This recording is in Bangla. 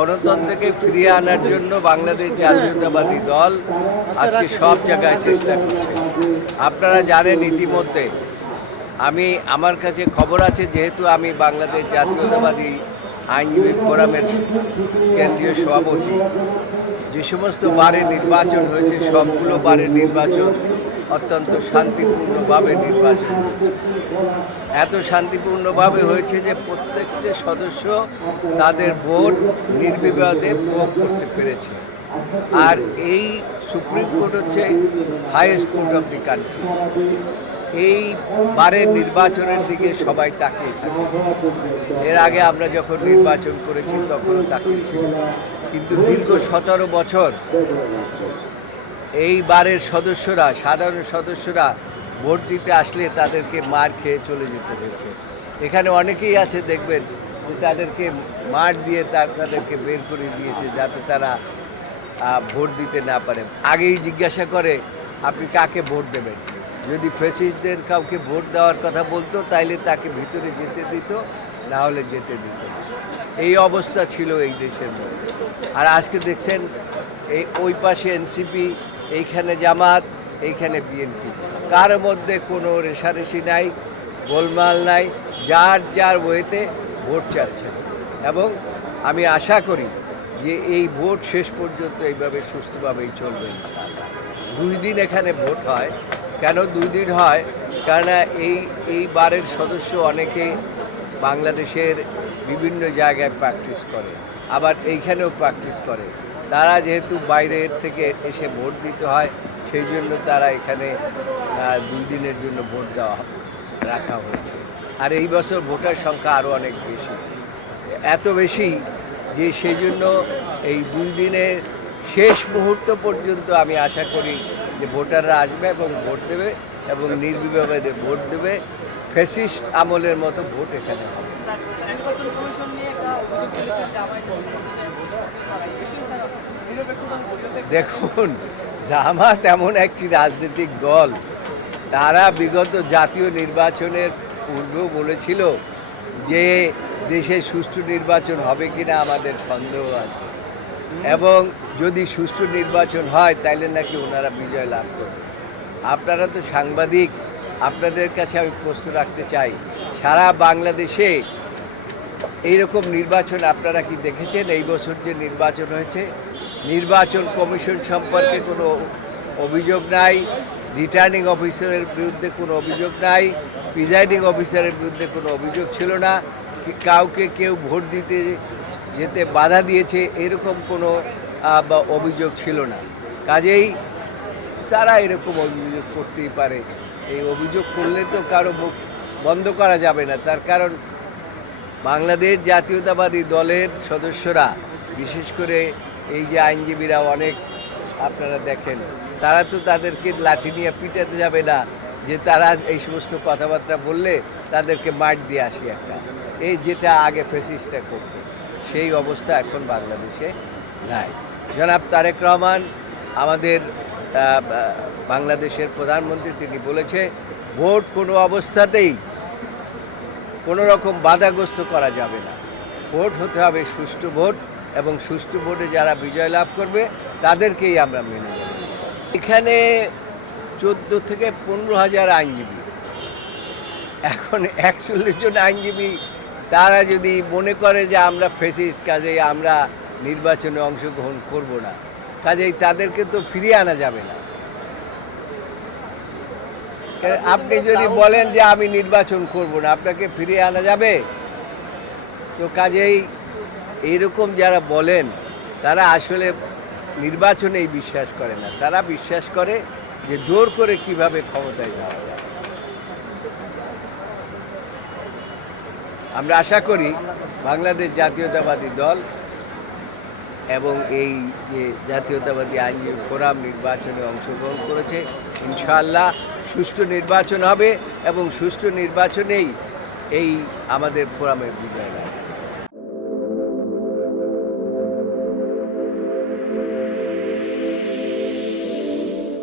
গণতন্ত্রকে ফিরিয়ে আনার জন্য বাংলাদেশ জাতীয়তাবাদী দল আজকে সব জায়গায় চেষ্টা করছে। আপনারা জানেন ইতিমধ্যে আমার কাছে খবর আছে, যেহেতু আমি বাংলাদেশ জাতীয়তাবাদী আইনজীবী ফোরামের কেন্দ্রীয় সভাপতি, যে সমস্ত বারে নির্বাচন হয়েছে সবগুলো বারের নির্বাচন অত্যন্ত শান্তিপূর্ণভাবে নির্বাচন হয়েছে। এত শান্তিপূর্ণভাবে হয়েছে যে প্রত্যেকটা সদস্য তাদের ভোট নির্বিবাদে প্রয়োগ করতে পেরেছে। আর এই সুপ্রিম কোর্ট হচ্ছে highest court of the country. এই বারের নির্বাচনের দিকে সবাই তাকিয়ে থাকে। এর আগে আমরা যখন নির্বাচন করেছি তখনও তাকিয়েছি, কিন্তু দীর্ঘ 17 বছর এই বারের সদস্যরা, সাধারণ সদস্যরা ভোট দিতে আসলে তাদেরকে মার খেয়ে চলে যেতে হয়েছে। এখানে অনেকেই আছে দেখবেন যে তাদেরকে মার দিয়ে তাদেরকে বের করে দিয়েছে যাতে তারা ভোট দিতে না পারে। আগেই জিজ্ঞাসা করে আপনি কাকে ভোট দেবেন। যদি ফ্যাসিস্টদের কাউকে ভোট দেওয়ার কথা বলতো তাইলে তাকে ভিতরে যেতে দিত, না হলে যেতে দিত না। এই অবস্থা ছিল এই দেশের মধ্যে। আর আজকে দেখছেন ওই পাশে এনসিপি, এইখানে জামাত, এইখানে বিএনপি, কার মধ্যে কোনো রেষারেষি নাই, গোলমাল নাই, যার যার ওয়েতে ভোট চাচ্ছে। এবং আমি আশা করি যে এই ভোট শেষ পর্যন্ত এইভাবে সুস্থভাবেই চলবে। 2 দিন এখানে ভোট হয়। কেন 2 দিন হয়? কারণ এই বারের সদস্য অনেকে বাংলাদেশের বিভিন্ন জায়গায় প্র্যাকটিস করে, আবার এইখানেও প্র্যাকটিস করে। তারা যেহেতু বাইরের থেকে এসে ভোট দিতে হয়, সেই জন্য তারা এখানে 2 দিনের জন্য ভোট রাখা হয়েছে। আর এই বছর ভোটার সংখ্যা আরও অনেক বেশি, এত বেশি যে সেই জন্য এই 2 দিনের শেষ মুহূর্ত পর্যন্ত আমি আশা করি যে ভোটাররা আসবে এবং ভোট দেবে এবং নির্বিবাদে ভোট দেবে। ফ্যাসিস্ট আমলের মতো ভোট এখানে হবে। দেখুন, জামাত এমন একটি রাজনৈতিক দল, তারা বিগত জাতীয় নির্বাচনের পূর্বেও বলেছিল যে দেশে সুষ্ঠু নির্বাচন হবে কিনা আমাদের সন্দেহ আছে, এবং যদি সুষ্ঠু নির্বাচন হয় তাইলে নাকি ওনারা বিজয় লাভ করবে। আপনারা তো সাংবাদিক, আপনাদের কাছে আমি প্রশ্ন রাখতে চাই, সারা বাংলাদেশে এইরকম নির্বাচন আপনারা কি দেখেছেন? এই বছর যে নির্বাচন হয়েছে, নির্বাচন কমিশন সম্পর্কে কোনো অভিযোগ নাই, রিটার্নিং অফিসারের বিরুদ্ধে কোনো অভিযোগ নাই, প্রিজাইডিং অফিসারের বিরুদ্ধে কোনো অভিযোগ ছিল না, কাউকে কেউ ভোট দিতে যেতে বাধা দিয়েছে এরকম কোনো অভিযোগ ছিল না। কাজেই তারা এরকম অভিযোগ করতেই পারে। এই অভিযোগ করলে তো কারো মুখ বন্ধ করা যাবে না। তার কারণ বাংলাদেশ জাতীয়তাবাদী দলের সদস্যরা, বিশেষ করে এই যে আইনজীবীরা অনেক আপনারা দেখেন, তারা তো তাদেরকে লাঠি নিয়ে পিটাতে যাবে না যে তারা এই সমস্ত কথাবার্তা বললে তাদেরকে মার দিয়ে আসি একটা, এই যেটা আগে ফ্যাসিস্টরা করত, সেই অবস্থা এখন বাংলাদেশে নাই। জনাব তারেক রহমান আমাদের বাংলাদেশের প্রধানমন্ত্রী, তিনি বলেছে ভোট কোনো অবস্থাতেই কোনো রকম বাধাগ্রস্ত করা যাবে না। ভোট হতে হবে সুষ্ঠু ভোট, এবং সুষ্ঠু ভোটে যারা বিজয় লাভ করবে তাদেরকেই আমরা মেনে নেব। এখানে 14 থেকে 15,000 আইনজীবী, এখন 41 জন আইনজীবী, তারা যদি মনে করে যে আমরা ফ্যাসিস্ট, কাজেই আমরা নির্বাচনে অংশগ্রহণ করব না, কাজেই তাদেরকে তো ফিরিয়ে আনা যাবে না। আপনি যদি বলেন যে আমি নির্বাচন করব না, আপনাকে ফিরিয়ে আনা যাবে? তো কাজেই এইরকম যারা বলেন তারা আসলে নির্বাচনেই বিশ্বাস করে না, তারা বিশ্বাস করে যে জোর করে কিভাবে ক্ষমতায় যাওয়া যায়। আমরা আশা করি বাংলাদেশ জাতীয়তাবাদী দল এবং এই যে জাতীয়তাবাদী আইনজীবী ফোরাম নির্বাচনে অংশগ্রহণ করেছে, ইনশাআল্লাহ সুষ্ঠু নির্বাচন হবে এবং সুষ্ঠু নির্বাচনেই এই আমাদের ফোরামের বিজয় লাভ।